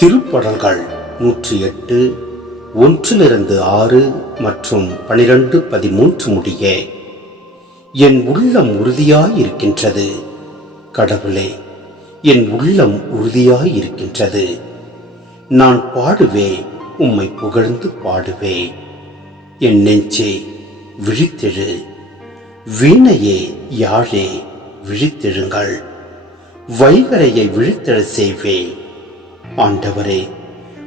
திருப்படல்கள் நூற்றி எட்டு ஒன்றிலிருந்து ஆறு மற்றும் பனிரெண்டு பதிமூன்று முடிய. என் உள்ளம் உறுதியாயிருக்கின்றது. கடவுளே என் உள்ளம் உறுதியாயிருக்கின்றது. நான் பாடுவே உம்மை புகழ்ந்து பாடுவே. என் நெஞ்சே விழித்தெழு. வீணையே யாழே விழித்தெழுங்கள். வைகரையை விழித்தெழ செய்வேன் ஆண்டவரே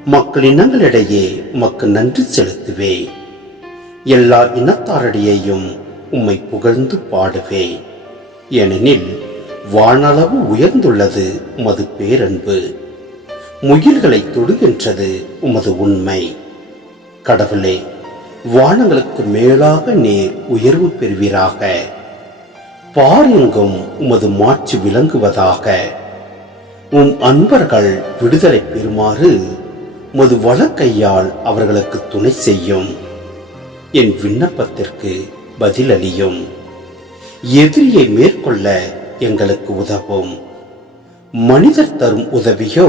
மக்கள் இனங்களிடையே உமக்கு நன்றி செலுத்துவே. எல்லா இனத்தாரிடையேயும் உம்மை புகழ்ந்து பாடுவே. ஏனெனில் வானளவு உயர்ந்துள்ளது உமது பேரன்பு. முயல்களை தொடுகின்றது உமது உண்மை. கடவுளே வானங்களுக்கு மேலாக நீர் உயர்வு பெறுவீராக. பாருங்கும் உமது மாட்சி விளங்குவதாக. உம் அன்பர்கள் விடுதலை பெறுமாறு உமது வழக்கையால் அவர்களுக்கு துணை செய்யும். என் விண்ணப்பத்திற்கு பதிலளியும். எதிரியை மேற்கொள்ள எங்களுக்கு உதவும். மனிதர் தரும் உதவியோ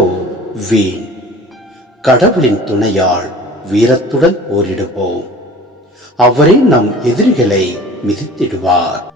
வீண். கடவுளின் துணையால் வீரத்துடன் போரிடுவோம். அவரே நம் எதிரிகளை மிதித்திடுவார்.